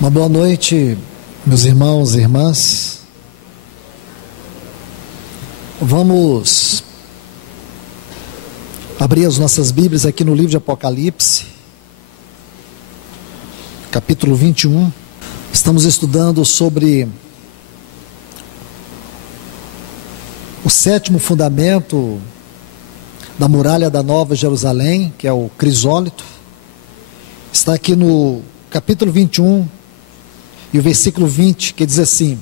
Uma boa noite, meus irmãos e irmãs. Vamos abrir as nossas Bíblias aqui no livro de Apocalipse, capítulo 21. Estamos estudando sobre o sétimo fundamento da muralha da Nova Jerusalém, que é o crisólito. Está aqui no capítulo 21 e o versículo 20, que diz assim: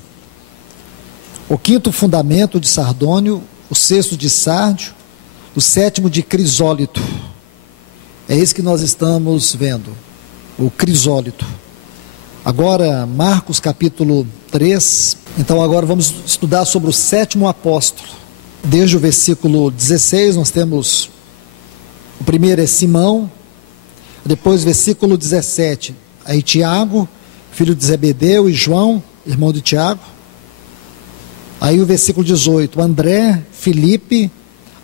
o quinto fundamento de sardônio, o sexto de sárdio, o sétimo de crisólito. É isso que nós estamos vendo, o crisólito. Agora, Marcos capítulo 3. Então agora vamos estudar sobre o sétimo apóstolo. Desde o versículo 16 nós temos, o primeiro é Simão. Depois versículo 17, aí Tiago, filho de Zebedeu, e João, irmão de Tiago. Aí o versículo 18, André, Filipe,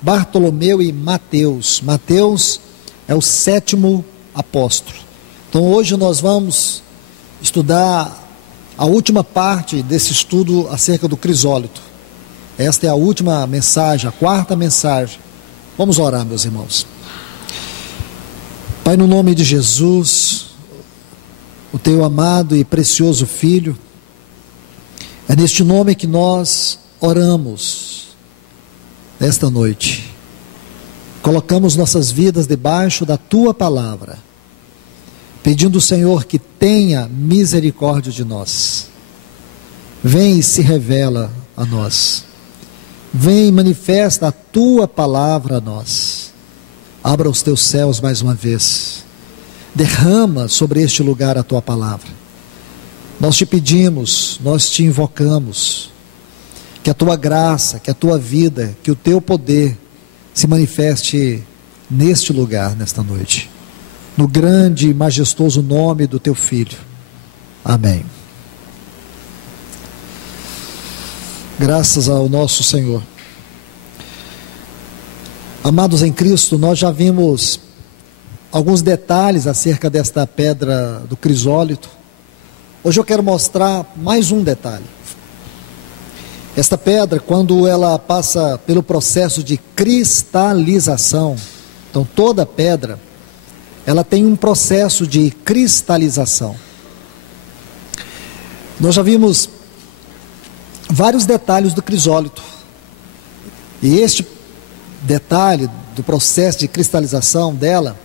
Bartolomeu e Mateus. Mateus é o sétimo apóstolo. Então hoje nós vamos estudar a última parte desse estudo acerca do crisólito. Esta é a última mensagem, a quarta mensagem. Vamos orar, meus irmãos. Pai, no nome de Jesus, o teu amado e precioso Filho, é neste nome que nós oramos nesta noite. Colocamos nossas vidas debaixo da tua palavra, pedindo, Senhor, que tenha misericórdia de nós. Vem e se revela a nós. Vem e manifesta a tua palavra a nós. Abra os teus céus mais uma vez. Derrama sobre este lugar a tua palavra. Nós te pedimos, nós te invocamos, que a tua graça, que a tua vida, que o teu poder se manifeste neste lugar, nesta noite. No grande e majestoso nome do teu Filho. Amém. Graças ao nosso Senhor. Amados em Cristo, nós já vimos alguns detalhes acerca desta pedra do crisólito. Hoje eu quero mostrar mais um detalhe. Esta pedra, quando ela passa pelo processo de cristalização, então toda pedra, ela tem um processo de cristalização. Nós já vimos vários detalhes do crisólito. E este detalhe do processo de cristalização dela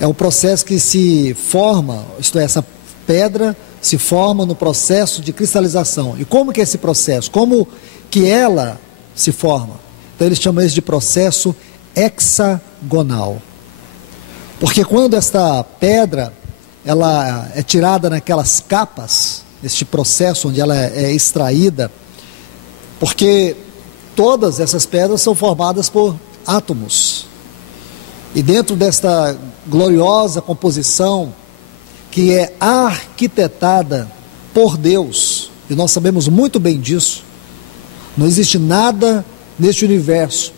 é o processo que se forma, isto é, essa pedra se forma no processo de cristalização. E como que é esse processo? Como que ela se forma? Então eles chamam isso de processo hexagonal. Porque quando esta pedra ela é tirada naquelas capas, neste processo onde ela é extraída, porque todas essas pedras são formadas por átomos. E dentro desta gloriosa composição, que é arquitetada por Deus, e nós sabemos muito bem disso, não existe nada neste universo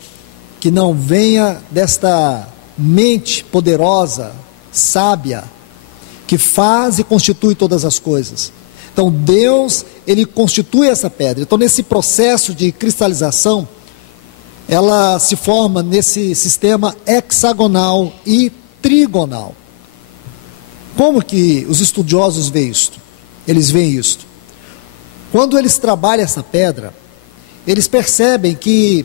que não venha desta mente poderosa, sábia, que faz e constitui todas as coisas. Então Deus, ele constitui essa pedra. Então nesse processo de cristalização, ela se forma nesse sistema hexagonal e trigonal. Como que os estudiosos veem isto? Eles veem isto. Quando eles trabalham essa pedra, eles percebem que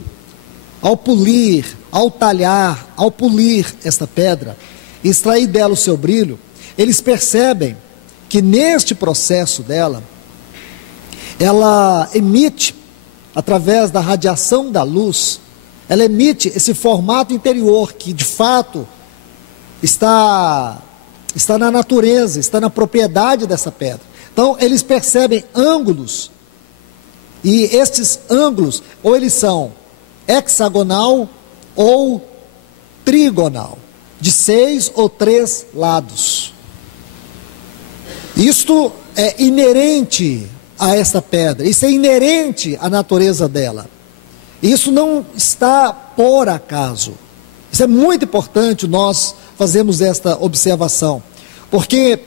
ao polir, ao talhar, ao polir esta pedra, extrair dela o seu brilho, eles percebem que neste processo dela, ela emite, através da radiação da luz, ela emite esse formato interior que de fato está na natureza, está na propriedade dessa pedra. Então eles percebem ângulos, e estes ângulos, ou eles são hexagonal ou trigonal, de 6 ou 3 lados. Isto é inerente a esta pedra, isso é inerente à natureza dela. Isso não está por acaso. Isso é muito importante nós fazermos esta observação, porque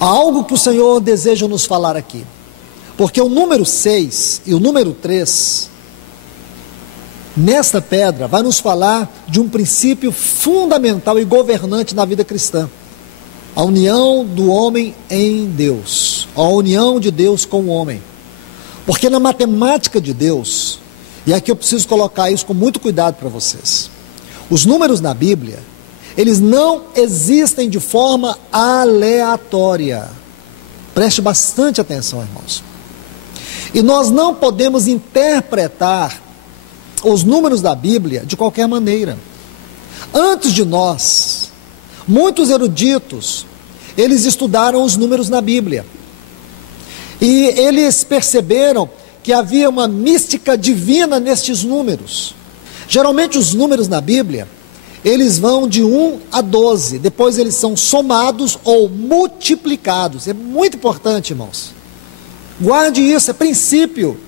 Há algo que o Senhor deseja nos falar aqui. Porque o número 6 e o número 3, nesta pedra, vai nos falar de um princípio fundamental e governante na vida cristã. A união do homem em Deus. A união de Deus com o homem. Porque na matemática de Deus, e aqui eu preciso colocar isso com muito cuidado para vocês, os números na Bíblia, eles não existem de forma aleatória. Preste bastante atenção, irmãos. E nós não podemos interpretar os números da Bíblia de qualquer maneira. Antes de nós, muitos eruditos, eles estudaram os números na Bíblia. E eles perceberam que havia uma mística divina nestes números. Geralmente os números na Bíblia, eles vão de 1 a 12, depois eles são somados ou multiplicados. É muito importante, irmãos. Guarde isso, é princípio.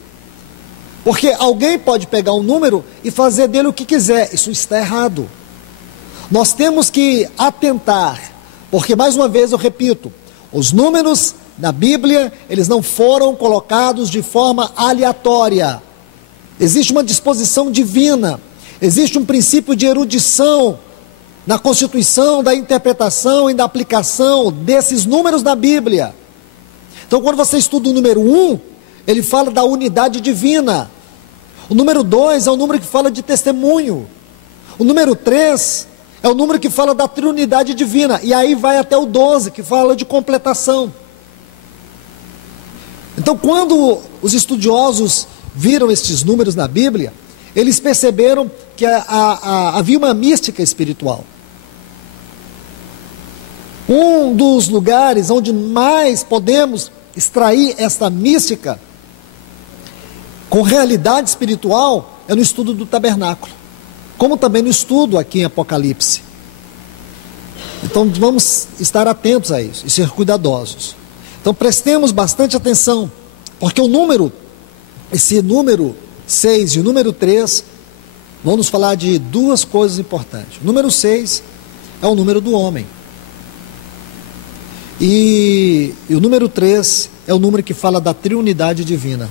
Porque alguém pode pegar um número e fazer dele o que quiser. Isso está errado. Nós temos que atentar, porque mais uma vez eu repito, os números na Bíblia, eles não foram colocados de forma aleatória. Existe uma disposição divina, existe um princípio de erudição na constituição, da interpretação e da aplicação desses números na Bíblia. Então, quando você estuda o número 1, ele fala da unidade divina. O número 2 é o número que fala de testemunho. O número 3 é o número que fala da triunidade divina. E aí vai até o 12, que fala de completação. Então, quando os estudiosos viram estes números na Bíblia, eles perceberam que havia uma mística espiritual. Um dos lugares onde mais podemos extrair esta mística com realidade espiritual é no estudo do tabernáculo, como também no estudo aqui em Apocalipse. Então vamos estar atentos a isso e ser cuidadosos. Então prestemos bastante atenção, porque esse número 6 e o número 3 vão nos falar de duas coisas importantes. O número 6 é o número do homem. E o número 3 é o número que fala da triunidade divina.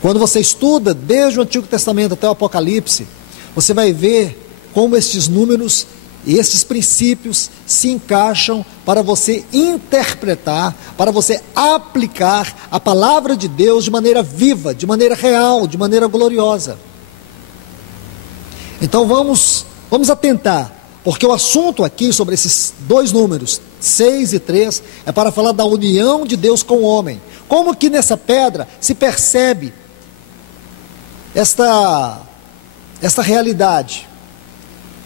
Quando você estuda desde o Antigo Testamento até o Apocalipse, você vai ver como estes números e estes princípios se encaixam para você interpretar, para você aplicar a palavra de Deus de maneira viva, de maneira real, de maneira gloriosa. Então vamos atentar, porque o assunto aqui sobre esses dois números, 6 e 3, é para falar da união de Deus com o homem. Como que nessa pedra se percebe esta realidade?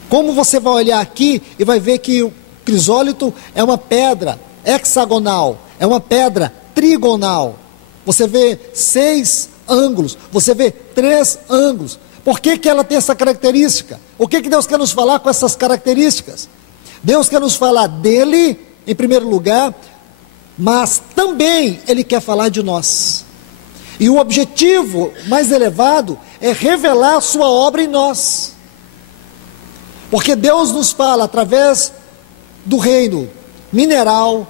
Como você vai olhar aqui e vai ver que o crisólito é uma pedra hexagonal, é uma pedra trigonal. Você vê 6 ângulos, você vê 3 ângulos. Por que ela tem essa característica? O que Deus quer nos falar com essas características? Deus quer nos falar dele, em primeiro lugar, mas também Ele quer falar de nós. E o objetivo mais elevado é revelar a sua obra em nós. Porque Deus nos fala através do reino mineral,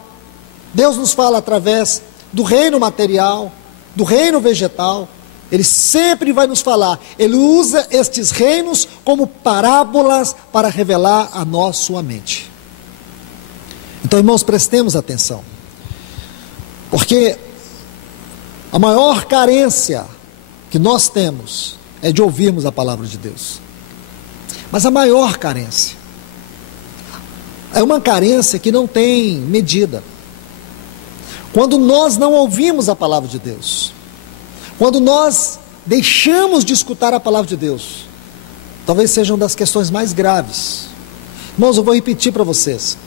Deus nos fala através do reino material, do reino vegetal. Ele sempre vai nos falar. Ele usa estes reinos como parábolas para revelar a nós sua mente. Então, irmãos, prestemos atenção. Porque a maior carência que nós temos é de ouvirmos a palavra de Deus. Mas a maior carência é uma carência que não tem medida. Quando nós não ouvimos a palavra de Deus, quando nós deixamos de escutar a palavra de Deus, talvez seja uma das questões mais graves. Irmãos, eu vou repetir para vocês.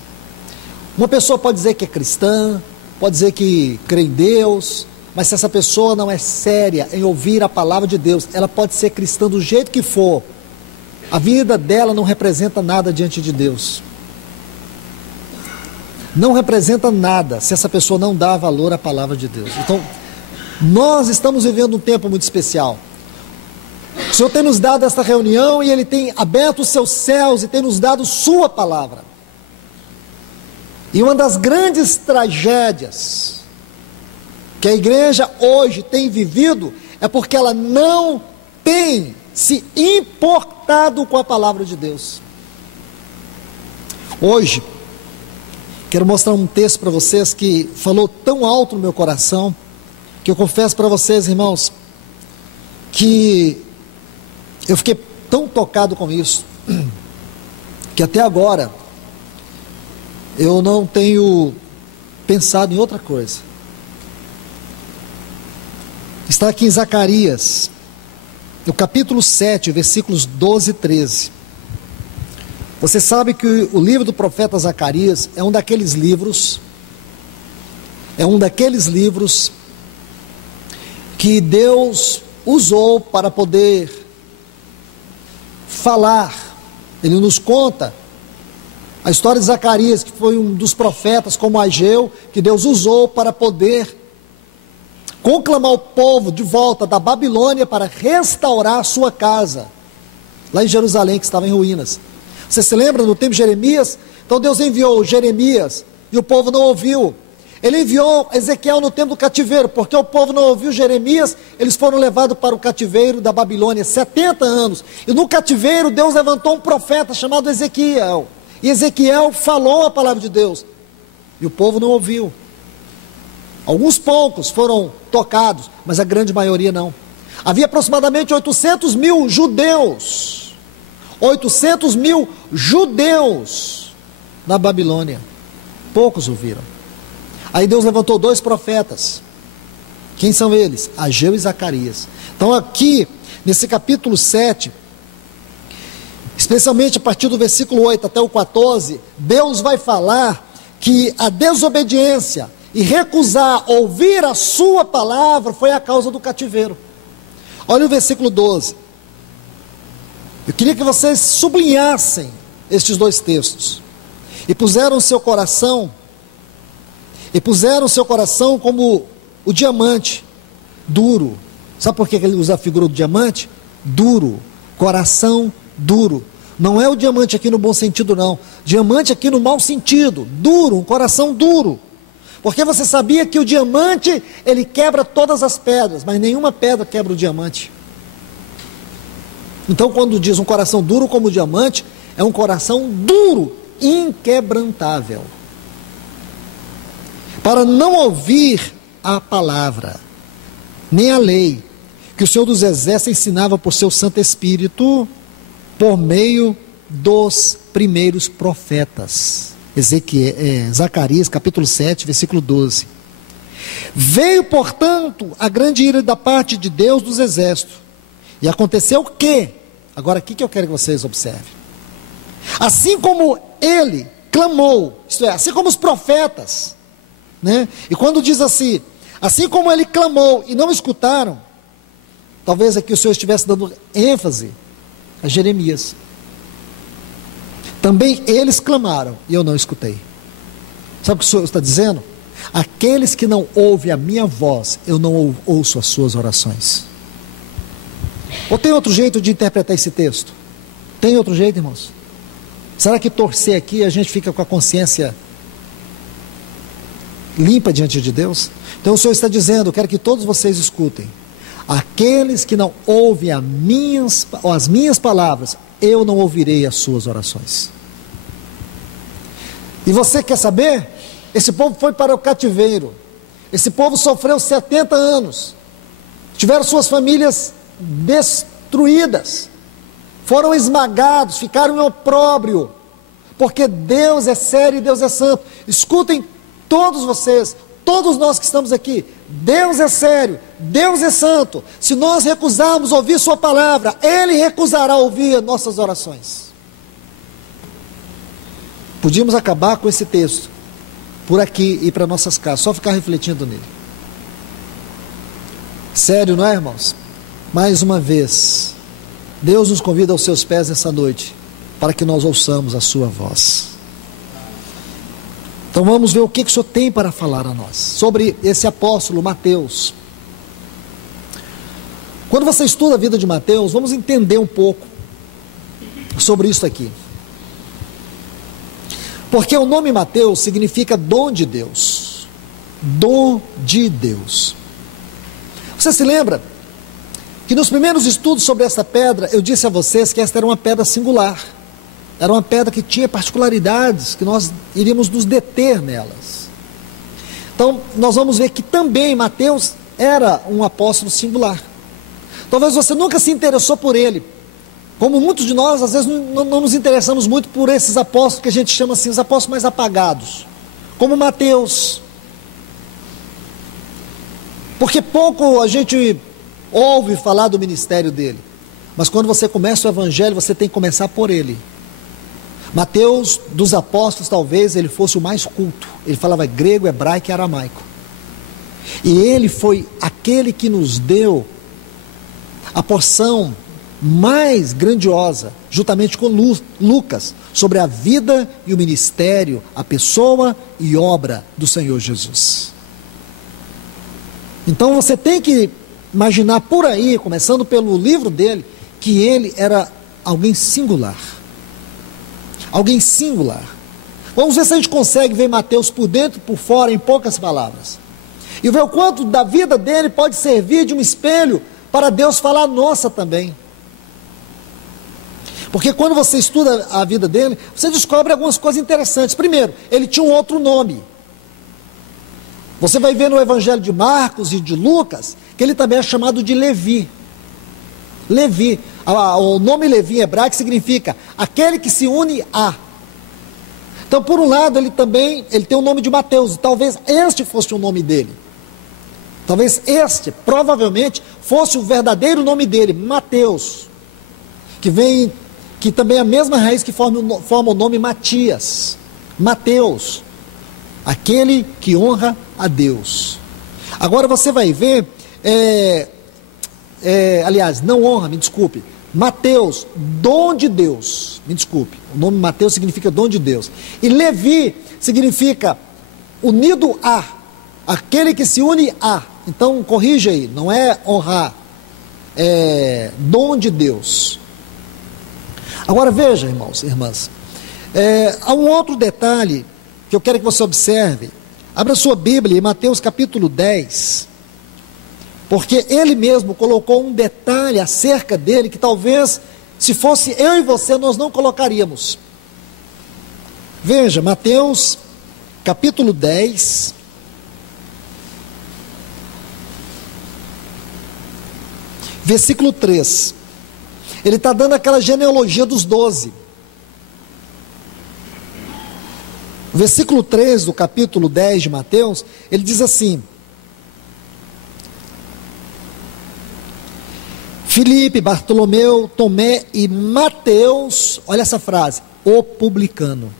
Uma pessoa pode dizer que é cristã, pode dizer que crê em Deus, mas se essa pessoa não é séria em ouvir a palavra de Deus, ela pode ser cristã do jeito que for, a vida dela não representa nada diante de Deus. Não representa nada se essa pessoa não dá valor à palavra de Deus. Então, nós estamos vivendo um tempo muito especial. O Senhor tem nos dado esta reunião e Ele tem aberto os seus céus e tem nos dado sua palavra. E uma das grandes tragédias que a igreja hoje tem vivido é porque ela não tem se importado com a palavra de Deus. Hoje, quero mostrar um texto para vocês que falou tão alto no meu coração, que eu confesso para vocês, irmãos, que eu fiquei tão tocado com isso, que até agora eu não tenho pensado em outra coisa. Está aqui em Zacarias, no capítulo 7, versículos 12 e 13. Você sabe que o livro do profeta Zacarias é um daqueles livros que Deus usou para poder falar. Ele nos conta a história de Zacarias, que foi um dos profetas como Ageu, que Deus usou para poder conclamar o povo de volta da Babilônia para restaurar a sua casa, lá em Jerusalém, que estava em ruínas. Você se lembra no tempo de Jeremias? Então Deus enviou Jeremias e o povo não ouviu. Ele enviou Ezequiel no tempo do cativeiro, porque o povo não ouviu Jeremias, eles foram levados para o cativeiro da Babilônia, 70 anos. E no cativeiro Deus levantou um profeta chamado Ezequiel. E Ezequiel falou a palavra de Deus. E o povo não ouviu. Alguns poucos foram tocados, mas a grande maioria não. Havia aproximadamente 800 mil judeus. 800 mil judeus na Babilônia. Poucos ouviram. Aí Deus levantou 2 profetas. Quem são eles? Ageu e Zacarias. Então aqui, nesse capítulo 7, especialmente a partir do versículo 8 até o 14, Deus vai falar que a desobediência e recusar ouvir a sua palavra foi a causa do cativeiro. Olha o versículo 12. Eu queria que vocês sublinhassem estes 2 textos. E puseram seu coração como o diamante, duro. Sabe por que ele usa a figura do diamante? Duro, coração duro. Não é o diamante aqui no bom sentido não, diamante aqui no mau sentido, duro, um coração duro. Porque você sabia que o diamante, ele quebra todas as pedras, mas nenhuma pedra quebra o diamante. Então quando diz um coração duro como o diamante, é um coração duro, inquebrantável. Para não ouvir a palavra, nem a lei, que o Senhor dos Exércitos ensinava por seu Santo Espírito, por meio dos primeiros profetas. Zacarias capítulo 7, versículo 12. Veio, portanto, a grande ira da parte de Deus dos Exércitos. E aconteceu o quê? Agora aqui que eu quero que vocês observem. Assim como ele clamou, isto é, assim como os profetas, né? E quando diz assim como ele clamou e não escutaram, talvez aqui o Senhor estivesse dando ênfase a Jeremias. Também eles clamaram e eu não escutei. Sabe o que o Senhor está dizendo? Aqueles que não ouvem a minha voz, eu não ouço as suas orações. Ou tem outro jeito de interpretar esse texto? Tem outro jeito, irmãos? Será que torcer aqui a gente fica com a consciência limpa diante de Deus? Então o Senhor está dizendo, eu quero que todos vocês escutem. Aqueles que não ouvem as minhas palavras, eu não ouvirei as suas orações. E você quer saber? Esse povo foi para o cativeiro. Esse povo sofreu 70 anos. Tiveram suas famílias destruídas. Foram esmagados, ficaram em opróbrio. Porque Deus é sério e Deus é santo. Escutem todos vocês, todos nós que estamos aqui. Deus é sério, Deus é santo. Se nós recusarmos ouvir sua palavra, Ele recusará ouvir nossas orações. Podíamos acabar com esse texto por aqui e para nossas casas, só ficar refletindo nele. Sério, não é, irmãos? Mais uma vez, Deus nos convida aos seus pés essa noite, para que nós ouçamos a sua voz. Então vamos ver o que o Senhor tem para falar a nós, sobre esse apóstolo Mateus. Quando você estuda a vida de Mateus, vamos entender um pouco sobre isso aqui. Porque o nome Mateus significa dom de Deus. Dom de Deus. Você se lembra que nos primeiros estudos sobre essa pedra, eu disse a vocês que esta era uma pedra singular. Era uma pedra que tinha particularidades, que nós iríamos nos deter nelas. Então, nós vamos ver que também Mateus era um apóstolo singular. Talvez você nunca se interessou por ele. Como muitos de nós, às vezes, não nos interessamos muito por esses apóstolos que a gente chama assim, os apóstolos mais apagados. Como Mateus. Porque pouco a gente ouve falar do ministério dele. Mas quando você começa o evangelho, você tem que começar por ele. Mateus, dos apóstolos, talvez ele fosse o mais culto. Ele falava grego, hebraico e aramaico. E ele foi aquele que nos deu a porção mais grandiosa, juntamente com Lucas, sobre a vida e o ministério, a pessoa e obra do Senhor Jesus. Então você tem que imaginar por aí, começando pelo livro dele, que ele era alguém singular. Alguém singular. Vamos ver se a gente consegue ver Mateus por dentro e por fora, em poucas palavras. E ver o quanto da vida dele pode servir de um espelho para Deus falar a nossa também. Porque quando você estuda a vida dele, você descobre algumas coisas interessantes. Primeiro, ele tinha um outro nome. Você vai ver no Evangelho de Marcos e de Lucas, que ele também é chamado de Levi. Levi, o nome Levi em hebraico significa aquele que se une a. Então, por um lado, ele tem o nome de Mateus, talvez este fosse o nome dele. Talvez este, provavelmente, fosse o verdadeiro nome dele, Mateus, que também é a mesma raiz que forma o nome Matias. Mateus, aquele que honra a Deus. Agora você vai ver, aliás, não honra, me desculpe, Mateus, dom de Deus, me desculpe, o nome Mateus significa dom de Deus, e Levi significa unido a, aquele que se une a. Então corrija aí, não é honrar, é dom de Deus. Agora veja, irmãos e irmãs, há um outro detalhe que eu quero que você observe. Abra sua Bíblia em Mateus capítulo 10, porque ele mesmo colocou um detalhe acerca dele que talvez, se fosse eu e você, nós não colocaríamos. Veja, Mateus capítulo 10, versículo 3. Ele está dando aquela genealogia dos 12. O versículo 3 do capítulo 10 de Mateus, ele diz assim: Filipe, Bartolomeu, Tomé e Mateus, olha essa frase, o publicano.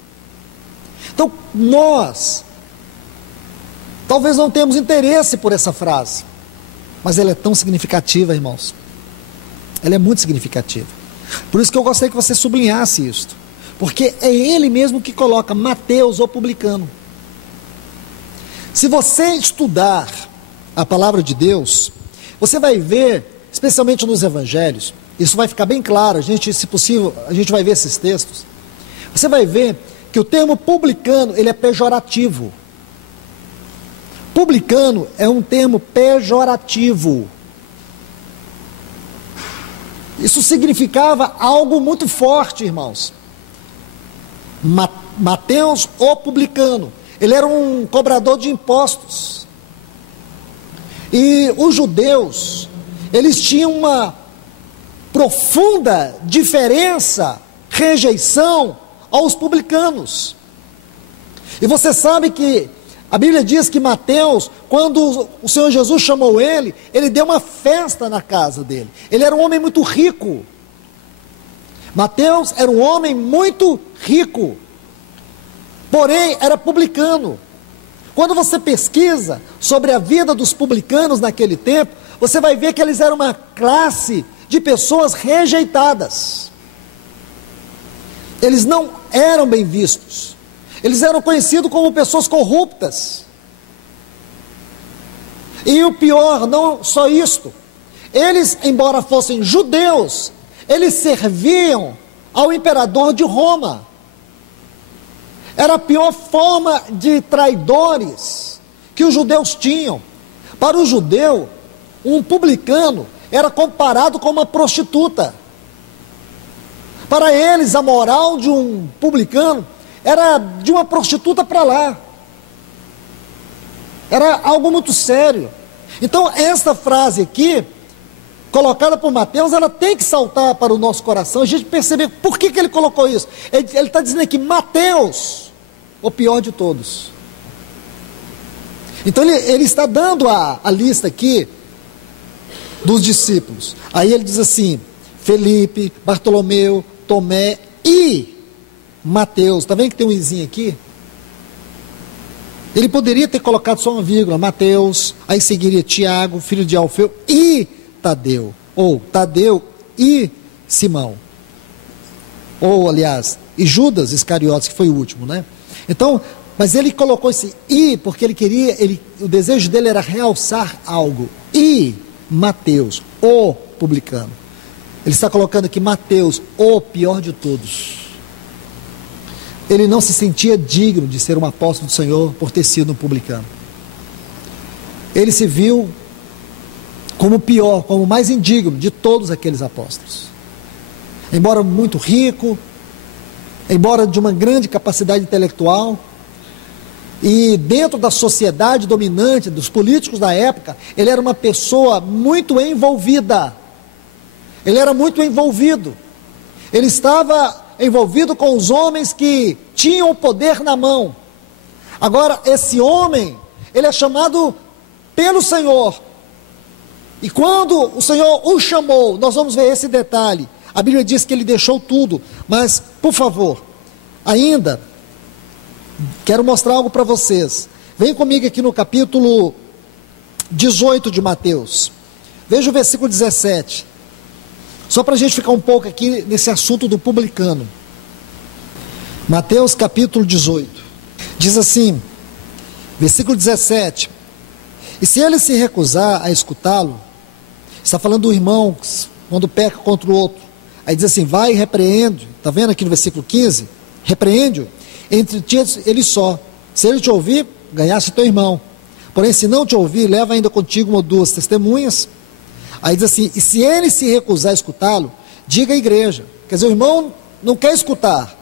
Então, nós talvez não temos interesse por essa frase, mas ela é tão significativa, irmãos. Ela é muito significativa. Por isso que eu gostaria que você sublinhasse isto. Porque é ele mesmo que coloca Mateus, o publicano. Se você estudar a palavra de Deus, você vai ver, especialmente nos evangelhos, isso vai ficar bem claro, se possível, a gente vai ver esses textos. Você vai ver que o termo publicano, ele é pejorativo. Publicano é um termo pejorativo. Isso significava algo muito forte, irmãos. Mateus, o publicano, ele era um cobrador de impostos. E os judeus, eles tinham uma profunda diferença, rejeição aos publicanos. E você sabe que a Bíblia diz que Mateus, quando o Senhor Jesus chamou ele deu uma festa na casa dele. Ele era um homem muito rico. Mateus era um homem muito rico, porém era publicano. Quando você pesquisa sobre a vida dos publicanos naquele tempo, você vai ver que eles eram uma classe de pessoas rejeitadas. Eles não eram bem vistos. Eles eram conhecidos como pessoas corruptas. E o pior, não só isto, eles, embora fossem judeus, eles serviam ao imperador de Roma. Era a pior forma de traidores que os judeus tinham. Para o judeu, um publicano era comparado com uma prostituta. Para eles, a moral de um publicano era de uma prostituta para lá. Era algo muito sério. Então, esta frase aqui, colocada por Mateus, ela tem que saltar para o nosso coração, a gente perceber por que ele colocou isso. Ele está dizendo aqui, Mateus, o pior de todos. Então ele está dando a lista aqui dos discípulos. Aí ele diz assim, Felipe, Bartolomeu, Tomé e Mateus. Está vendo que tem um izinho aqui? Ele poderia ter colocado só uma vírgula, Mateus, aí seguiria Tiago, filho de Alfeu, e Tadeu, ou Tadeu e Simão, ou aliás, e Judas Iscariotes, que foi o último, né? Então, mas ele colocou esse "e", porque ele queria, o desejo dele era realçar algo, e Mateus, o publicano. Ele está colocando aqui Mateus, o pior de todos. Ele não se sentia digno de ser um apóstolo do Senhor por ter sido um publicano. Ele se viu como o pior, como o mais indigno de todos aqueles apóstolos. Embora muito rico, embora de uma grande capacidade intelectual, e dentro da sociedade dominante, dos políticos da época, ele era uma pessoa muito envolvida. Ele era muito envolvido. Ele estava envolvido com os homens que tinham o poder na mão. Agora, esse homem, ele é chamado pelo Senhor. E quando o Senhor o chamou, nós vamos ver esse detalhe. A Bíblia diz que ele deixou tudo. Mas, por favor, ainda quero mostrar algo para vocês. Vem comigo aqui no capítulo 18 de Mateus. Veja o versículo 17. Só para a gente ficar um pouco aqui nesse assunto do publicano. Mateus capítulo 18. Diz assim, versículo 17. E se ele se recusar a escutá-lo, está falando do irmão quando peca contra o outro. Aí diz assim, vai e repreende. Está vendo aqui no versículo 15? Repreende-o entre ti ele só. Se ele te ouvir, ganhaste teu irmão. Porém, se não te ouvir, leva ainda contigo uma ou duas testemunhas. Aí diz assim, e se ele se recusar a escutá-lo, diga à igreja. Quer dizer, o irmão não quer escutar.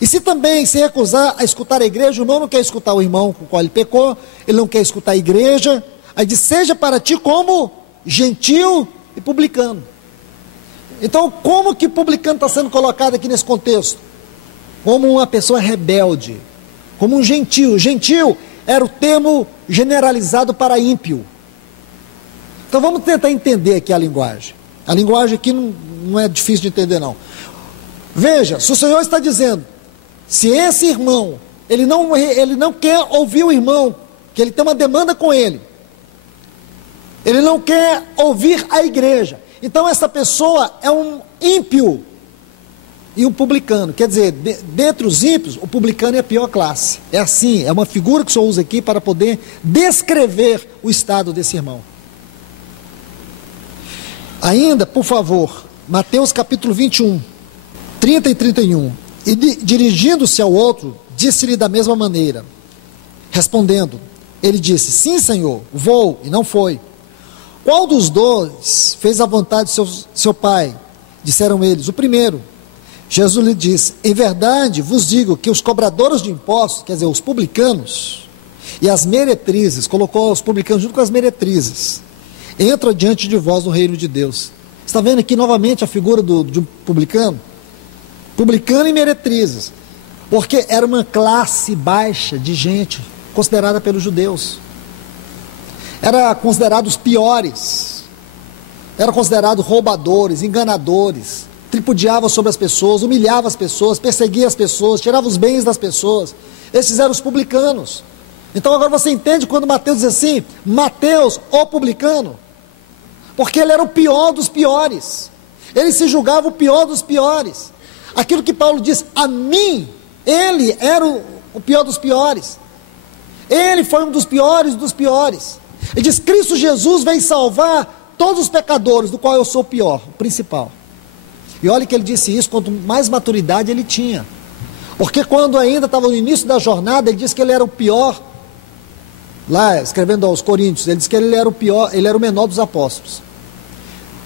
E se também se recusar a escutar a igreja, o irmão não quer escutar o irmão com o qual ele pecou, ele não quer escutar a igreja, aí diz, seja para ti como gentil e publicano. Então, como que publicano está sendo colocado aqui nesse contexto? Como uma pessoa rebelde, como um gentil. Gentil era o termo generalizado para ímpio. Então vamos tentar entender aqui a linguagem. A linguagem aqui não é difícil de entender não. Veja, se o Senhor está dizendo, se esse irmão, ele não quer ouvir o irmão, que ele tem uma demanda com ele não quer ouvir a igreja, então essa pessoa é um ímpio e um publicano. Quer dizer, dentre os ímpios, o publicano é a pior classe. É assim, é uma figura que o Senhor usa aqui para poder descrever o estado desse irmão. Ainda, por favor, Mateus capítulo 21, 30 e 31. E dirigindo-se ao outro, disse-lhe da mesma maneira. Respondendo, ele disse, sim, Senhor, vou, e não foi. Qual dos dois fez a vontade de seu pai? Disseram eles, o primeiro. Jesus lhe disse, em verdade vos digo que os cobradores de impostos, quer dizer, os publicanos, e as meretrizes, colocou os publicanos junto com as meretrizes, entra diante de vós no reino de Deus. Está vendo aqui novamente a figura de um publicano? Publicano e meretrizes. Porque era uma classe baixa de gente, considerada pelos judeus. Era considerado os piores. Era considerado roubadores, enganadores. Tripudiava sobre as pessoas, humilhava as pessoas, perseguia as pessoas, tirava os bens das pessoas. Esses eram os publicanos. Então agora você entende quando Mateus diz assim, Mateus, o publicano. Porque ele era o pior dos piores. Ele se julgava o pior dos piores. Aquilo que Paulo diz, a mim, ele era o pior dos piores. Ele foi um dos piores dos piores. Ele diz, Cristo Jesus veio salvar todos os pecadores, do qual eu sou o pior, o principal. E olha que ele disse isso, quanto mais maturidade ele tinha. Porque quando ainda estava no início da jornada, ele disse que ele era o pior, lá escrevendo aos Coríntios, ele disse que ele era o pior, ele era o menor dos apóstolos.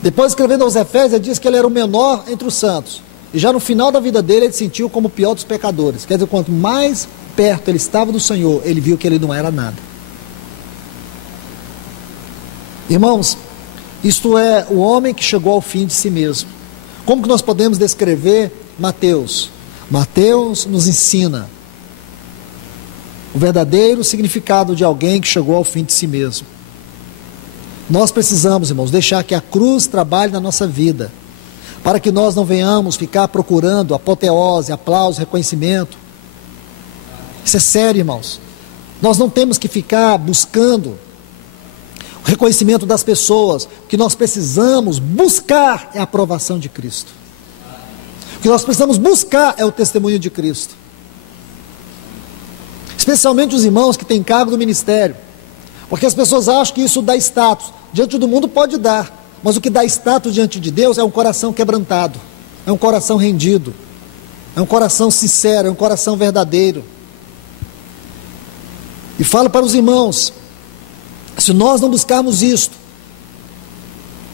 Depois, escrevendo aos Efésios, ele disse que ele era o menor entre os santos. E já no final da vida dele, ele se sentiu como o pior dos pecadores. Quer dizer, quanto mais perto ele estava do Senhor, ele viu que ele não era nada. Irmãos, isto é o homem que chegou ao fim de si mesmo. Como que nós podemos descrever Mateus? Mateus nos ensina o verdadeiro significado de alguém que chegou ao fim de si mesmo. Nós precisamos, irmãos, deixar que a cruz trabalhe na nossa vida, para que nós não venhamos ficar procurando apoteose, aplauso, reconhecimento. Isso é sério, irmãos. Nós não temos que ficar buscando o reconhecimento das pessoas. O que nós precisamos buscar é a aprovação de Cristo. O que nós precisamos buscar é o testemunho de Cristo. Especialmente os irmãos que têm cargo do ministério. Porque as pessoas acham que isso dá status. Diante do mundo pode dar. Mas o que dá status diante de Deus é um coração quebrantado. É um coração rendido. É um coração sincero. É um coração verdadeiro. E falo para os irmãos, se nós não buscarmos isto,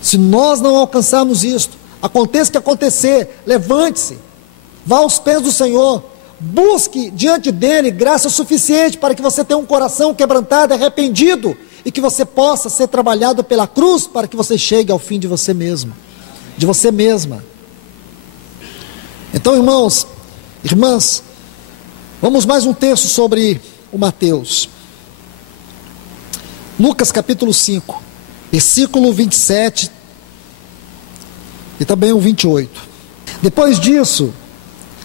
se nós não alcançarmos isto, aconteça o que acontecer, levante-se, vá aos pés do Senhor, busque diante dele graça suficiente para que você tenha um coração quebrantado, arrependido, e que você possa ser trabalhado pela cruz para que você chegue ao fim de você mesmo, de você mesma. Então, irmãos, irmãs, vamos mais um texto sobre o Mateus. Lucas capítulo 5, versículo 27 e também o 28. Depois disso,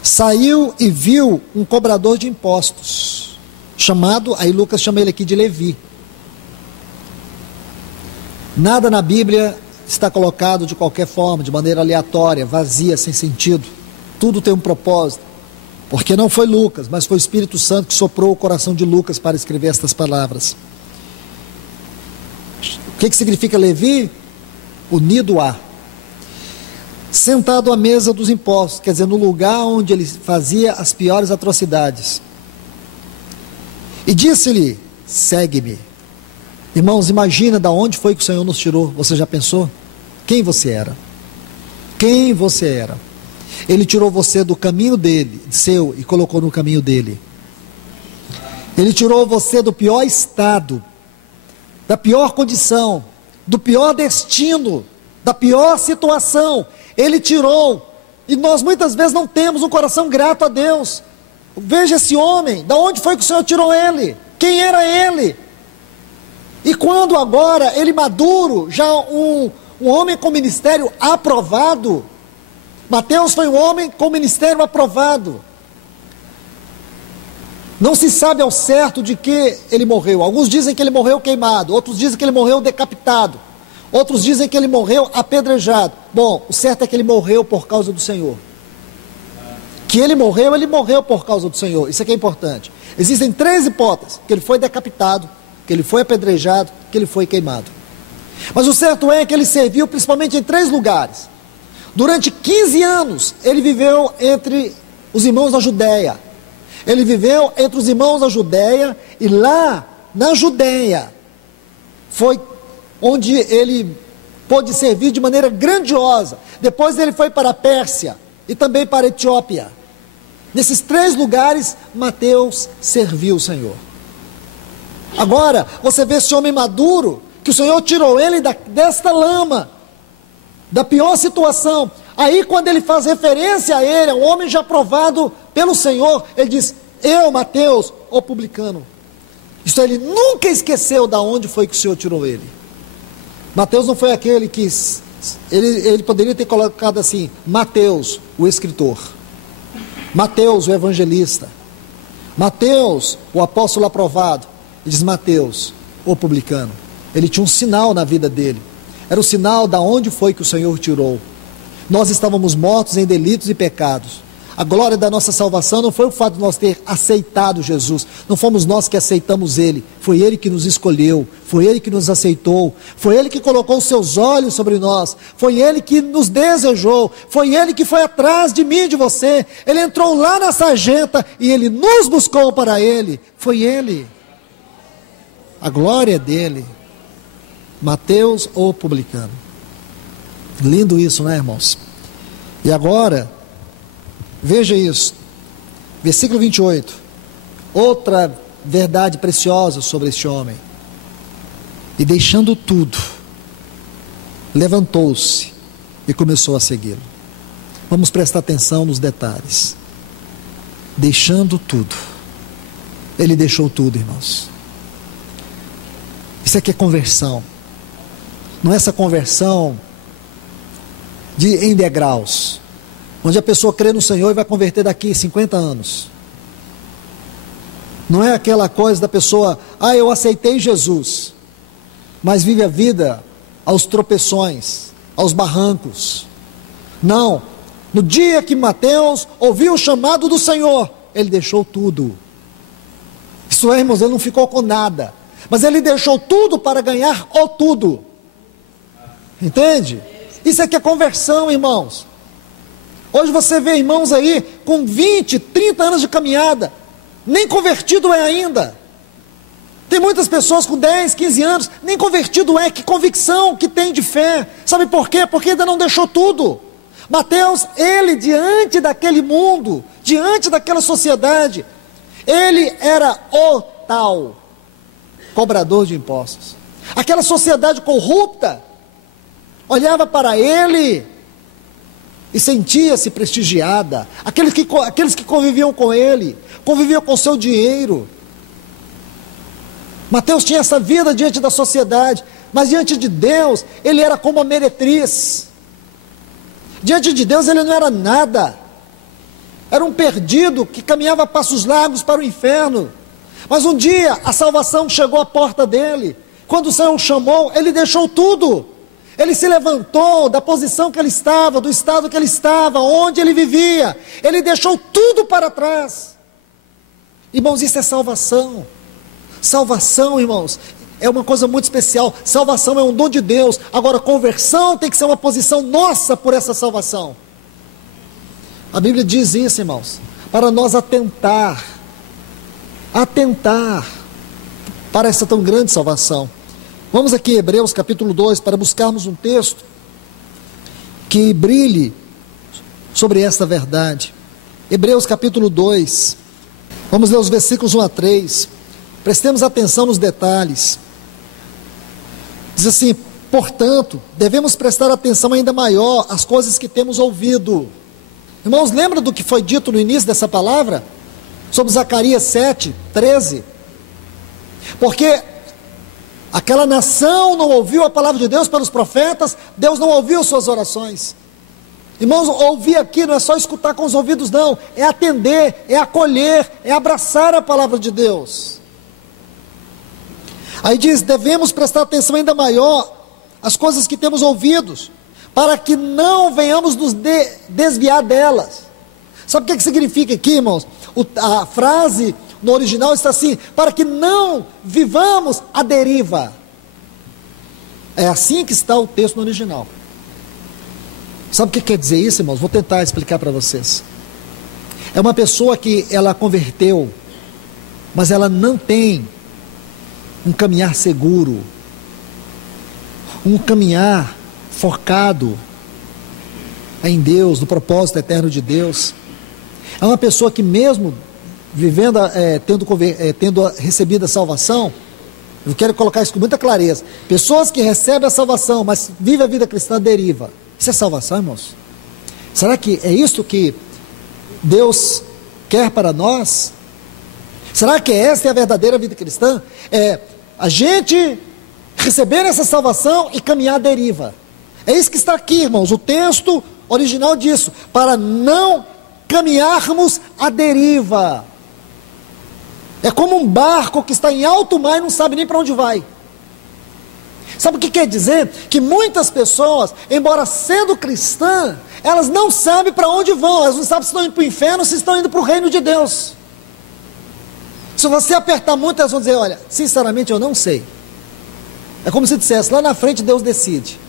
saiu e viu um cobrador de impostos, chamado, aí Lucas chama ele aqui de Levi. Nada na Bíblia está colocado de qualquer forma, de maneira aleatória, vazia, sem sentido. Tudo tem um propósito. Porque não foi Lucas, mas foi o Espírito Santo que soprou o coração de Lucas para escrever estas palavras. O que significa Levi? Unido a. Sentado à mesa dos impostos, quer dizer, no lugar onde ele fazia as piores atrocidades. E disse-lhe, segue-me. Irmãos, imagina de onde foi que o Senhor nos tirou. Você já pensou? Quem você era? Quem você era? Ele tirou você do caminho dele, seu, e colocou no caminho dele. Ele tirou você do pior estado, da pior condição, do pior destino, da pior situação. Ele tirou, e nós muitas vezes não temos um coração grato a Deus. Veja esse homem, da onde foi que o Senhor tirou ele? Quem era ele? E quando agora, ele maduro, já um homem com ministério aprovado. Mateus foi um homem com ministério aprovado. Não se sabe ao certo de que ele morreu. Alguns dizem que ele morreu queimado, outros dizem que ele morreu decapitado, outros dizem que ele morreu apedrejado. Bom, o certo é que ele morreu por causa do Senhor. Que ele morreu por causa do Senhor. Isso aqui é importante. Existem 3 hipóteses: que ele foi decapitado, que ele foi apedrejado, que ele foi queimado. Mas o certo é que ele serviu principalmente em 3 lugares. Durante 15 anos, ele viveu entre os irmãos da Judéia. Ele viveu entre os irmãos da Judéia, e lá na Judéia foi onde ele pôde servir de maneira grandiosa. Depois ele foi para a Pérsia e também para a Etiópia. Nesses 3 lugares, Mateus serviu o Senhor. Agora, você vê esse homem maduro, que o Senhor tirou ele desta lama, da pior situação. Aí quando ele faz referência a ele, um homem já provado pelo Senhor, ele diz, eu, Mateus, o publicano. Isso ele nunca esqueceu de onde foi que o Senhor tirou ele. Mateus não foi aquele que, ele poderia ter colocado assim, Mateus, o escritor, Mateus, o evangelista, Mateus, o apóstolo aprovado. Ele diz Mateus, o publicano. Ele tinha um sinal na vida dele. Era o sinal de onde foi que o Senhor tirou. Nós estávamos mortos em delitos e pecados. A glória da nossa salvação não foi o fato de nós ter aceitado Jesus, não fomos nós que aceitamos Ele, foi Ele que nos escolheu, foi Ele que nos aceitou, foi Ele que colocou os seus olhos sobre nós, foi Ele que nos desejou, foi Ele que foi atrás de mim e de você, Ele entrou lá na sarjeta e Ele nos buscou para Ele, foi Ele, a glória é dele. Mateus ou publicano. Lindo isso, né, irmãos? E agora, veja isso, versículo 28, outra verdade preciosa sobre este homem. E deixando tudo, levantou-se e começou a segui-lo. Vamos prestar atenção nos detalhes. Deixando tudo, ele deixou tudo, irmãos. Isso aqui é conversão. Não é essa conversão em degraus, onde a pessoa crê no Senhor e vai converter daqui 50 anos. Não é aquela coisa da pessoa, eu aceitei Jesus, mas vive a vida aos tropeções, aos barrancos. Não, no dia que Mateus ouviu o chamado do Senhor, ele deixou tudo. Isso é, irmãos, ele não ficou com nada, mas ele deixou tudo para ganhar o tudo. Entende? Isso aqui é conversão, irmãos. Hoje você vê irmãos aí com 20, 30 anos de caminhada, nem convertido é ainda. Tem muitas pessoas com 10, 15 anos, nem convertido é. Que convicção que tem de fé. Sabe por quê? Porque ainda não deixou tudo. Mateus, ele diante daquele mundo, diante daquela sociedade, ele era o tal cobrador de impostos. Aquela sociedade corrupta olhava para ele e sentia-se prestigiada. Aqueles que conviviam com ele, conviviam com o seu dinheiro. Mateus tinha essa vida diante da sociedade, mas diante de Deus, ele era como a meretriz. Diante de Deus ele não era nada. Era um perdido que caminhava a passos largos para o inferno. Mas um dia a salvação chegou à porta dele. Quando o Senhor o chamou, ele deixou tudo. Ele se levantou da posição que ele estava, do estado que ele estava, onde ele vivia. Ele deixou tudo para trás. Irmãos, isso é salvação. Salvação, irmãos, é uma coisa muito especial. Salvação é um dom de Deus. Agora, conversão tem que ser uma posição nossa por essa salvação. A Bíblia diz isso, irmãos, para nós atentar para essa tão grande salvação. Vamos aqui em Hebreus capítulo 2, para buscarmos um texto que brilhe sobre esta verdade. Hebreus capítulo 2, vamos ler os versículos 1 a 3, prestemos atenção nos detalhes. Diz assim: portanto, devemos prestar atenção ainda maior às coisas que temos ouvido. Irmãos, lembra do que foi dito no início dessa palavra? Sobre Zacarias 7, 13. Porque aquela nação não ouviu a palavra de Deus pelos profetas, Deus não ouviu suas orações. Irmãos, ouvir aqui não é só escutar com os ouvidos, não, é atender, é acolher, é abraçar a palavra de Deus. Aí diz: devemos prestar atenção ainda maior às coisas que temos ouvidos, para que não venhamos nos desviar delas. Sabe o que significa aqui, irmãos? A frase no original está assim: para que não vivamos à deriva. É assim que está o texto no original. Sabe o que quer dizer isso, irmãos? Vou tentar explicar para vocês. É uma pessoa que ela converteu, mas ela não tem um caminhar seguro, um caminhar focado em Deus, no propósito eterno de Deus. É uma pessoa que mesmo vivendo, tendo recebido a salvação, eu quero colocar isso com muita clareza, pessoas que recebem a salvação, mas vivem a vida cristã à deriva. Isso é salvação, irmãos? Será que é isso que Deus quer para nós? Será que esta é a verdadeira vida cristã? É a gente receber essa salvação e caminhar à deriva. É isso que está aqui, irmãos, o texto original disso, para não caminharmos à deriva. É como um barco que está em alto mar e não sabe nem para onde vai. Sabe o que quer dizer? Que muitas pessoas, embora sendo cristã, elas não sabem para onde vão, elas não sabem se estão indo para o inferno ou se estão indo para o reino de Deus. Se você apertar muito, elas vão dizer, olha, sinceramente eu não sei. É como se dissesse, lá na frente Deus decide.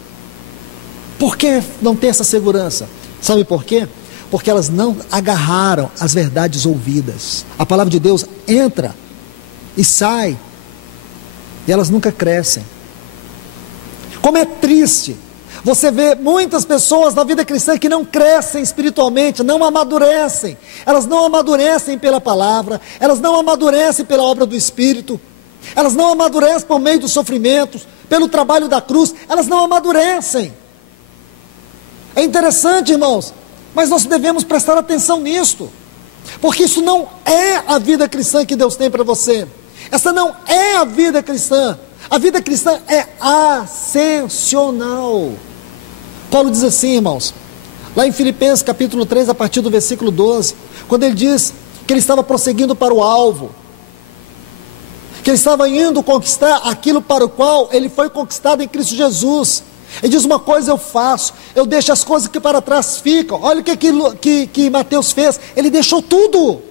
Por que não tem essa segurança? Sabe por quê? Porque elas não agarraram as verdades ouvidas. A palavra de Deus entra e sai, e elas nunca crescem. Como é triste você vê muitas pessoas na vida cristã que não crescem espiritualmente, não amadurecem. Elas não amadurecem pela palavra, elas não amadurecem pela obra do Espírito, elas não amadurecem por meio dos sofrimentos, pelo trabalho da cruz, elas não amadurecem. É interessante, irmãos, mas nós devemos prestar atenção nisto, porque isso não é a vida cristã que Deus tem para você. Essa não é a vida cristã. A vida cristã é ascensional. Paulo diz assim, irmãos, lá em Filipenses capítulo 3, a partir do versículo 12, quando ele diz que ele estava prosseguindo para o alvo, que ele estava indo conquistar aquilo para o qual ele foi conquistado em Cristo Jesus. Ele diz, uma coisa eu faço, eu deixo as coisas que para trás ficam. Olha o que Mateus fez, ele deixou tudo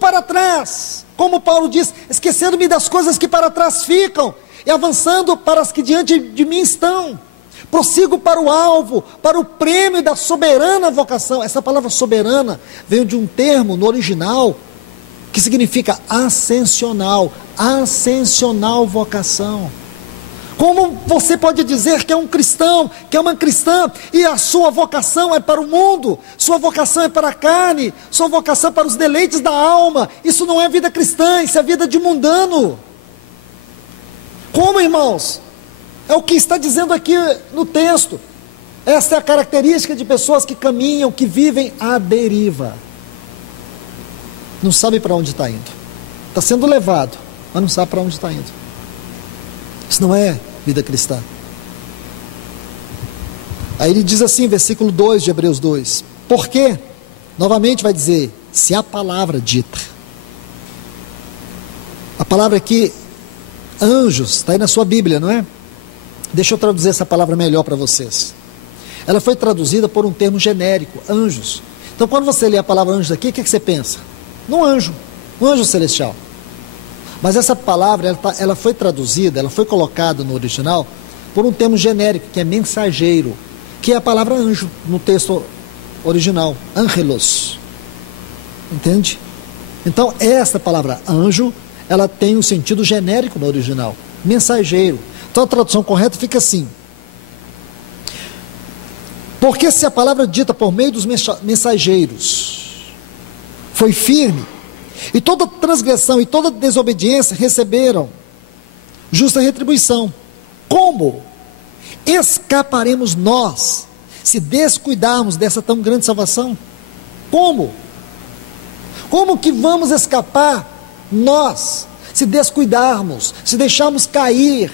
para trás, como Paulo diz, esquecendo-me das coisas que para trás ficam, e avançando para as que diante de mim estão. Prossigo para o alvo, para o prêmio da soberana vocação. Essa palavra soberana veio de um termo no original, que significa ascensional vocação. Como você pode dizer que é um cristão, que é uma cristã, e a sua vocação é para o mundo, sua vocação é para a carne, sua vocação é para os deleites da alma? Isso não é vida cristã, isso é vida de mundano. Como, irmãos? É o que está dizendo aqui no texto. Essa é a característica de pessoas que caminham, que vivem à deriva. Não sabe para onde está indo. Está sendo levado, mas não sabe para onde está indo. Isso não é vida cristã. Aí ele diz assim, versículo 2 de Hebreus 2. Por quê? Novamente vai dizer, se a palavra dita. A palavra aqui, anjos, está aí na sua Bíblia, não é? Deixa eu traduzir essa palavra melhor para vocês. Ela foi traduzida por um termo genérico, anjos. Então quando você lê a palavra anjos aqui, o que você pensa? Um anjo celestial. Mas essa palavra, ela foi traduzida, ela foi colocada no original por um termo genérico, que é mensageiro, que é a palavra anjo no texto original, angelos. Entende? Então essa palavra anjo, ela tem um sentido genérico no original, mensageiro. Então a tradução correta fica assim: porque se a palavra dita por meio dos mensageiros foi firme, e toda transgressão e toda desobediência receberam justa retribuição, como escaparemos nós se descuidarmos dessa tão grande salvação? Como? Como que vamos escapar nós se descuidarmos, se deixarmos cair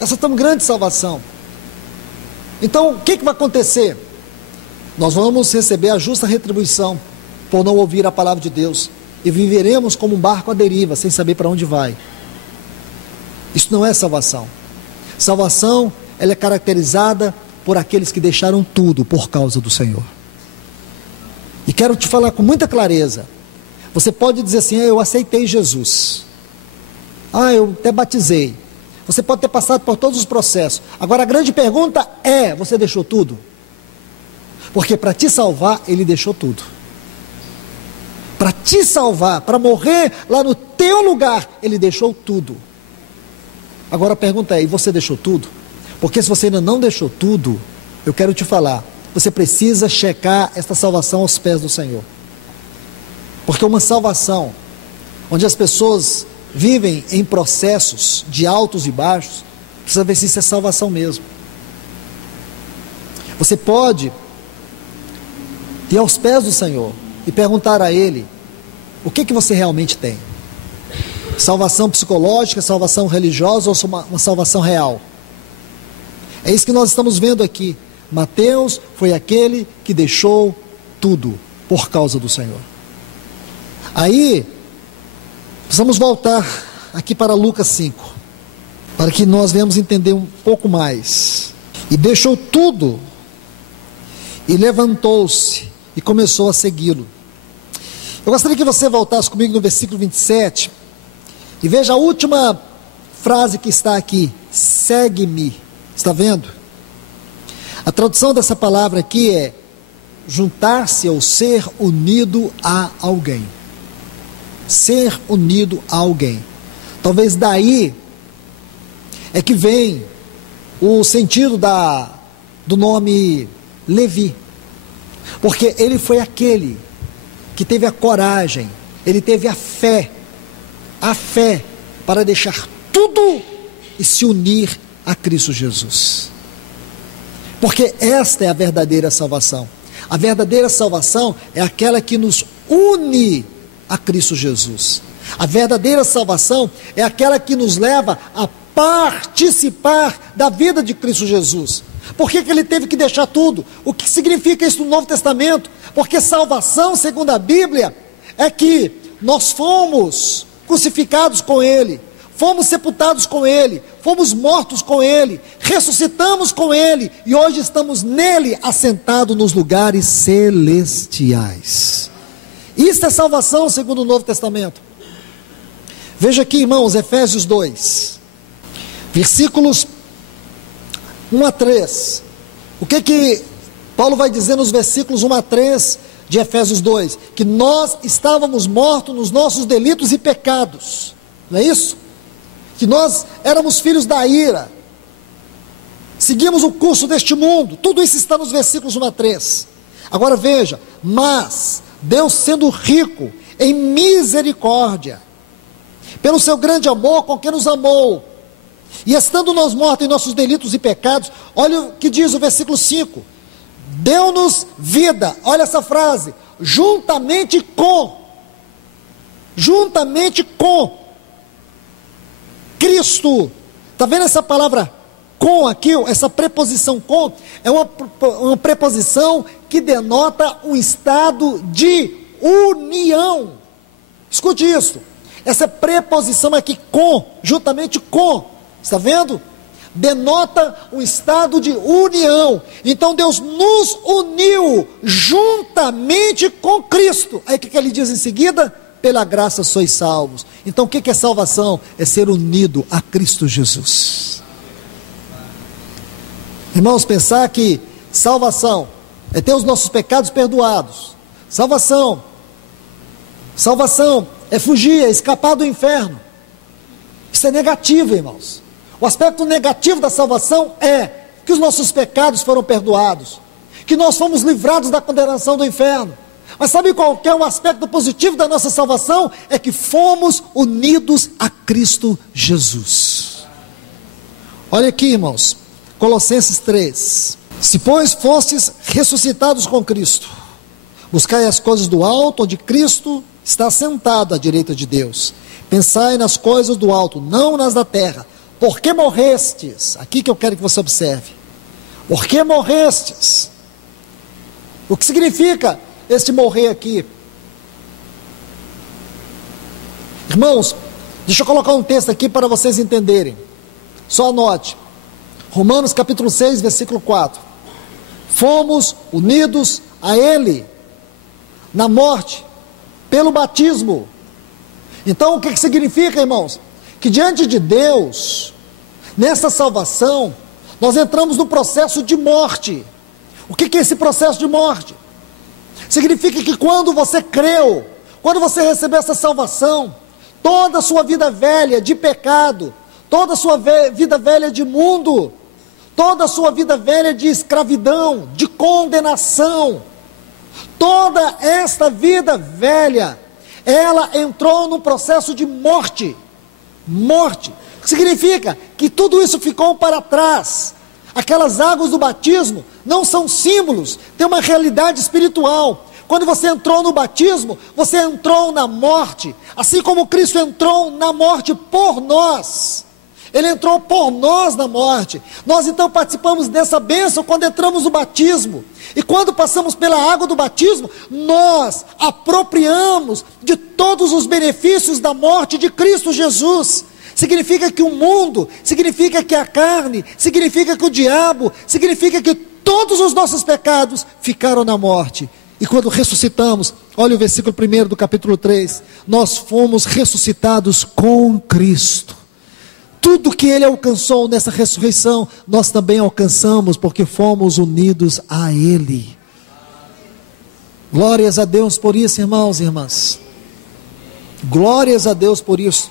essa tão grande salvação? Então o que vai acontecer? Nós vamos receber a justa retribuição por não ouvir a palavra de Deus, e viveremos como um barco à deriva, sem saber para onde vai. Isso não é salvação. Salvação, ela é caracterizada por aqueles que deixaram tudo por causa do Senhor. E quero te falar com muita clareza. Você pode dizer assim, eu aceitei Jesus, eu até batizei. Você pode ter passado por todos os processos. Agora a grande pergunta é, você deixou tudo? Porque para te salvar, Ele deixou tudo. Para te salvar, para morrer lá no teu lugar, Ele deixou tudo. Agora a pergunta é, e você deixou tudo? Porque se você ainda não deixou tudo, eu quero te falar, você precisa checar esta salvação aos pés do Senhor. Porque uma salvação, onde as pessoas vivem em processos de altos e baixos, precisa ver se isso é salvação mesmo. Você pode ir aos pés do Senhor e perguntar a Ele, o que você realmente tem? Salvação psicológica, salvação religiosa ou uma salvação real? É isso que nós estamos vendo aqui. Mateus foi aquele que deixou tudo por causa do Senhor. Aí, precisamos voltar aqui para Lucas 5. para que nós venhamos entender um pouco mais. E deixou tudo, e levantou-se, e começou a segui-lo. Eu gostaria que você voltasse comigo no versículo 27, e veja a última frase que está aqui: segue-me. Está vendo? A tradução dessa palavra aqui é juntar-se ou ser unido a alguém. Ser unido a alguém. Talvez daí é que vem o sentido do nome Levi, porque ele foi aquele que teve a coragem, ele teve a fé para deixar tudo e se unir a Cristo Jesus. Porque esta é a verdadeira salvação. A verdadeira salvação é aquela que nos une a Cristo Jesus. A verdadeira salvação é aquela que nos leva a participar da vida de Cristo Jesus. Por que ele teve que deixar tudo? O que significa isso no Novo Testamento? Porque salvação, segundo a Bíblia, é que nós fomos crucificados com Ele, fomos sepultados com Ele, fomos mortos com Ele, ressuscitamos com Ele, e hoje estamos nele, assentados nos lugares celestiais. Isso é salvação segundo o Novo Testamento. Veja aqui, irmãos, Efésios 2, versículos 1 a 3. O que Paulo vai dizer nos versículos 1 a 3 de Efésios 2? Que nós estávamos mortos nos nossos delitos e pecados, não é isso? Que nós éramos filhos da ira, seguimos o curso deste mundo. Tudo isso está nos versículos 1 a 3. Agora veja: mas Deus, sendo rico em misericórdia, pelo seu grande amor com que nos amou, e estando nós mortos em nossos delitos e pecados, olha o que diz o versículo 5: deu-nos vida, olha essa frase, juntamente com Cristo. Está vendo essa palavra com aqui? Essa preposição com é uma preposição que denota um estado de união. Escute isso, essa preposição aqui com, juntamente com, está vendo? Denota um estado de união. Então Deus nos uniu juntamente com Cristo. Aí o que ele diz em seguida? Pela graça sois salvos. Então o que é salvação? É ser unido a Cristo Jesus. Irmãos, pensar que salvação é ter os nossos pecados perdoados. Salvação é fugir, é escapar do inferno. Isso é negativo, irmãos. O aspecto negativo da salvação é que os nossos pecados foram perdoados, que nós fomos livrados da condenação do inferno. Mas sabe qual que é o aspecto positivo da nossa salvação? É que fomos unidos a Cristo Jesus. Olha aqui, irmãos, Colossenses 3. Se pois fostes ressuscitados com Cristo, buscai as coisas do alto, onde Cristo está sentado à direita de Deus. Pensai nas coisas do alto, não nas da terra. Porque morrestes? Aqui que eu quero que você observe. Porque morrestes? O que significa este morrer aqui? Irmãos, deixa eu colocar um texto aqui para vocês entenderem. Só anote. Romanos capítulo 6, versículo 4. Fomos unidos a Ele na morte, pelo batismo. Então o que significa, irmãos? Que diante de Deus, nessa salvação, nós entramos no processo de morte. O que é esse processo de morte? Significa que quando você creu, quando você recebeu essa salvação, toda a sua vida velha de pecado, toda a sua vida velha de mundo, toda a sua vida velha de escravidão, de condenação, toda esta vida velha, ela entrou num processo de morte. Morte, significa que tudo isso ficou para trás. Aquelas águas do batismo não são símbolos, tem uma realidade espiritual. Quando você entrou no batismo, você entrou na morte, assim como Cristo entrou na morte por nós. Ele entrou por nós na morte. Nós então participamos dessa bênção quando entramos no batismo. E quando passamos pela água do batismo, nós apropriamos de todos os benefícios da morte de Cristo Jesus. significa que o mundo, significa que a carne, significa que o diabo, significa que todos os nossos pecados ficaram na morte. E quando ressuscitamos, olha o versículo 1 do capítulo 3, nós fomos ressuscitados com Cristo. Tudo que Ele alcançou nessa ressurreição, nós também alcançamos, porque fomos unidos a Ele. Glórias a Deus por isso, irmãos e irmãs. Glórias a Deus por isso.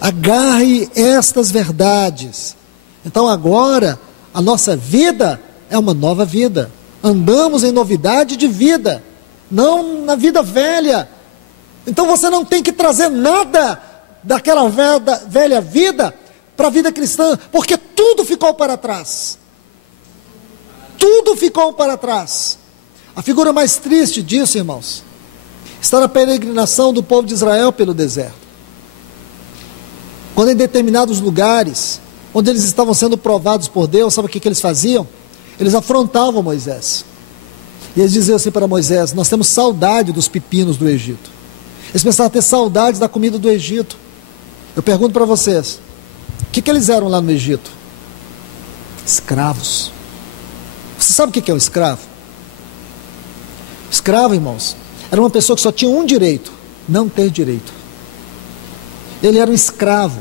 Agarre estas verdades. Então agora, a nossa vida é uma nova vida. Andamos em novidade de vida, não na vida velha. Então você não tem que trazer nada daquela velha vida para a vida cristã, porque tudo ficou para trás. Tudo ficou para trás. A figura mais triste disso, irmãos, está na peregrinação do povo de Israel pelo deserto. Quando em determinados lugares, onde eles estavam sendo provados por Deus, sabe o que eles faziam? Eles afrontavam Moisés. E eles diziam assim para Moisés: nós temos saudade dos pepinos do Egito. Eles pensavam ter saudade da comida do Egito. Eu pergunto para vocês, o que eles eram lá no Egito? Escravos. Você sabe o que é um escravo? Escravo, irmãos, era uma pessoa que só tinha um direito: não ter direito. Ele era um escravo.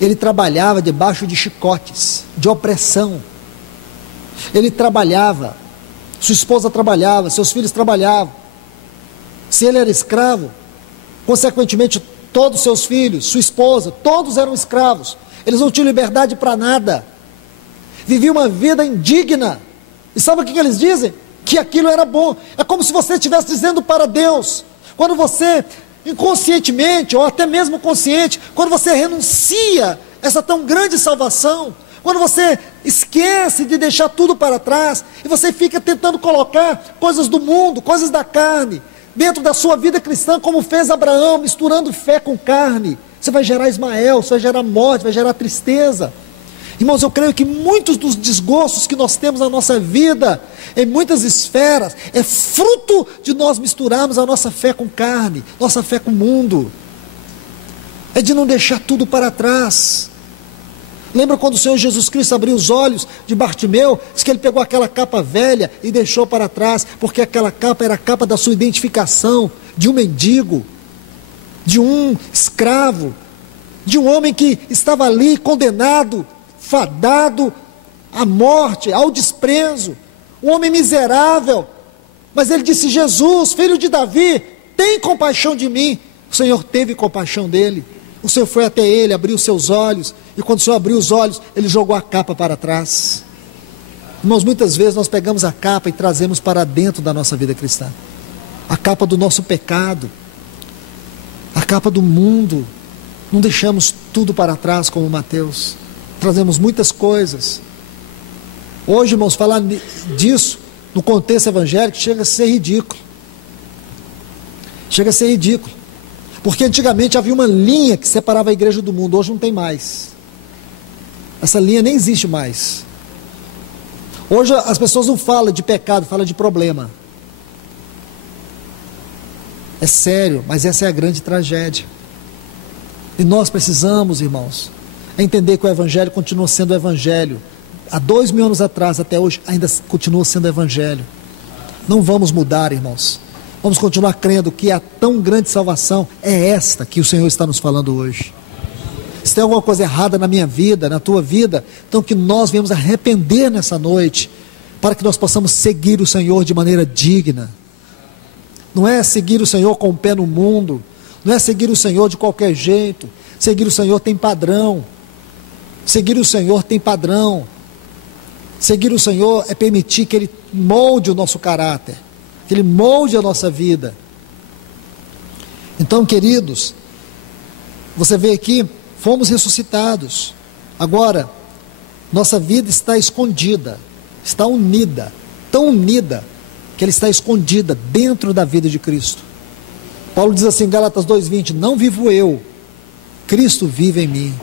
Ele trabalhava debaixo de chicotes, de opressão. Ele trabalhava, sua esposa trabalhava, seus filhos trabalhavam. Se ele era escravo, consequentemente todos seus filhos, sua esposa, todos eram escravos. Eles não tinham liberdade para nada. Viviam uma vida indigna. E sabe o que eles dizem? Que aquilo era bom. É como se você estivesse dizendo para Deus, quando você inconscientemente, ou até mesmo consciente, quando você renuncia essa tão grande salvação, quando você esquece de deixar tudo para trás, e você fica tentando colocar coisas do mundo, coisas da carne, dentro da sua vida cristã, como fez Abraão, misturando fé com carne, você vai gerar Ismael, você vai gerar morte, vai gerar tristeza. Irmãos, eu creio que muitos dos desgostos que nós temos na nossa vida, em muitas esferas, é fruto de nós misturarmos a nossa fé com carne, nossa fé com o mundo. É de não deixar tudo para trás. Lembra quando o Senhor Jesus Cristo abriu os olhos de Bartimeu? Diz que ele pegou aquela capa velha e deixou para trás, porque aquela capa era a capa da sua identificação, de um mendigo, de um escravo, de um homem que estava ali condenado, fadado à morte, ao desprezo, um homem miserável. Mas ele disse: Jesus, filho de Davi, tem compaixão de mim. O Senhor teve compaixão dele. O Senhor foi até ele, abriu seus olhos, e quando o Senhor abriu os olhos, ele jogou a capa para trás. Irmãos, muitas vezes nós pegamos a capa e trazemos para dentro da nossa vida cristã, a capa do nosso pecado, a capa do mundo. Não deixamos tudo para trás como Mateus, trazemos muitas coisas. Hoje, irmãos, falar disso no contexto evangélico chega a ser ridículo. Chega a ser ridículo. Porque antigamente havia uma linha que separava a igreja do mundo, hoje não tem mais. Essa linha nem existe mais. Hoje as pessoas não falam de pecado, falam de problema. É sério, mas essa é a grande tragédia. E nós precisamos, irmãos, entender que o evangelho continua sendo o evangelho. Há 2000 anos atrás, até hoje, ainda continua sendo o evangelho. Não vamos mudar, irmãos. Vamos continuar crendo que a tão grande salvação é esta que o Senhor está nos falando hoje. Se tem alguma coisa errada na minha vida, na tua vida, então que nós venhamos arrepender nessa noite, para que nós possamos seguir o Senhor de maneira digna. Não é seguir o Senhor com o pé no mundo, não é seguir o Senhor de qualquer jeito. Seguir o Senhor tem padrão. Seguir o Senhor tem padrão. Seguir o Senhor é permitir que Ele molde o nosso caráter, que Ele molde a nossa vida. Então, queridos, você vê aqui, fomos ressuscitados. Agora, nossa vida está escondida, está unida, tão unida, que ela está escondida dentro da vida de Cristo. Paulo diz assim em Gálatas 2:20, não vivo eu, Cristo vive em mim.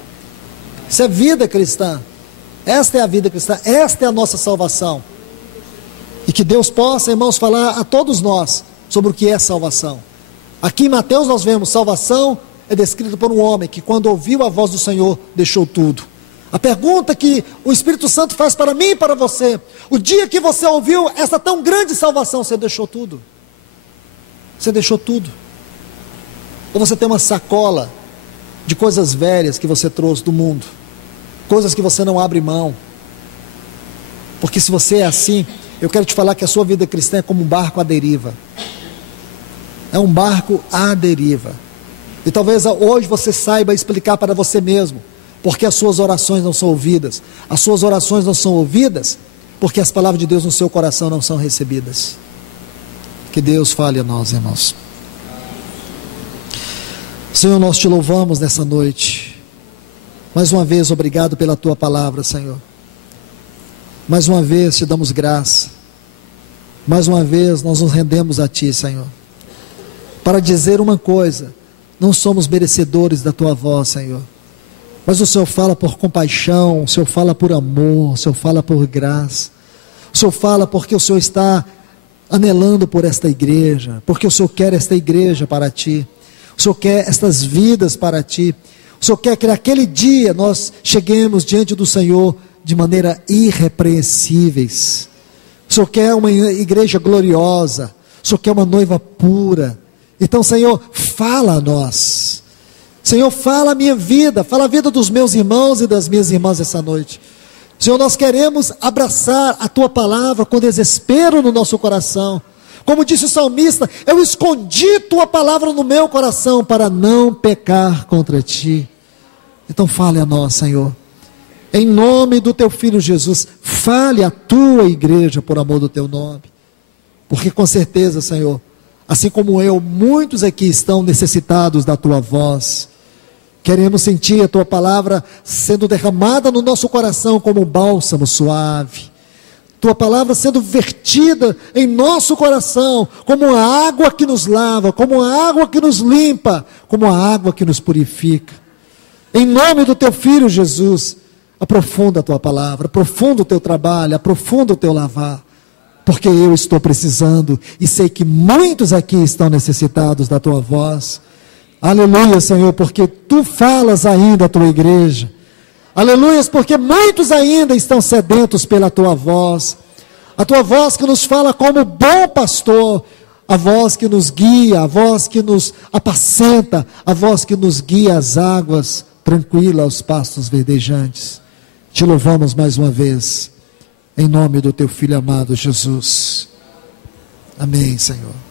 Isso é vida cristã. Esta é a vida cristã, esta é a nossa salvação. E que Deus possa, irmãos, falar a todos nós sobre o que é salvação. Aqui em Mateus nós vemos salvação é descrito por um homem que, quando ouviu a voz do Senhor, deixou tudo. A pergunta que o Espírito Santo faz para mim e para você: o dia que você ouviu essa tão grande salvação, você deixou tudo? Você deixou tudo? Ou você tem uma sacola de coisas velhas que você trouxe do mundo, coisas que você não abre mão? Porque se você é assim, eu quero te falar que a sua vida cristã é como um barco à deriva. É um barco à deriva. E talvez hoje você saiba explicar para você mesmo porque as suas orações não são ouvidas. As suas orações não são ouvidas porque as palavras de Deus no seu coração não são recebidas. Que Deus fale a nós, irmãos. Senhor, nós te louvamos nessa noite. Mais uma vez, obrigado pela tua palavra, Senhor. Mais uma vez te damos graça. Mais uma vez nós nos rendemos a ti, Senhor, para dizer uma coisa: não somos merecedores da tua voz, Senhor, mas o Senhor fala por compaixão, o Senhor fala por amor, o Senhor fala por graça, o Senhor fala porque o Senhor está anelando por esta igreja, porque o Senhor quer esta igreja para ti, o Senhor quer estas vidas para ti, o Senhor quer que naquele dia nós cheguemos diante do Senhor de maneira irrepreensíveis. O Senhor quer uma igreja gloriosa, o Senhor quer uma noiva pura. Então, Senhor, fala a nós. Senhor, fala a minha vida, fala a vida dos meus irmãos e das minhas irmãs essa noite. Senhor, nós queremos abraçar a tua palavra com desespero no nosso coração. Como disse o salmista: eu escondi tua palavra no meu coração para não pecar contra ti. Então fale a nós, Senhor, em nome do teu filho Jesus. Fale a tua igreja por amor do teu nome, porque com certeza, Senhor, assim como eu, muitos aqui estão necessitados da tua voz. Queremos sentir a tua palavra sendo derramada no nosso coração como um bálsamo suave. Tua palavra sendo vertida em nosso coração como uma água que nos lava, como uma água que nos limpa, como uma água que nos purifica. Em nome do teu filho Jesus, aprofunda a tua palavra, aprofunda o teu trabalho, aprofunda o teu lavar. Porque eu estou precisando e sei que muitos aqui estão necessitados da tua voz. Aleluia, Senhor, porque tu falas ainda à tua igreja. Aleluia, porque muitos ainda estão sedentos pela tua voz. A tua voz que nos fala como bom pastor, a voz que nos guia, a voz que nos apacenta, a voz que nos guia às águas tranquilas, aos pastos verdejantes. Te louvamos mais uma vez, em nome do teu Filho amado Jesus. Amém, Senhor.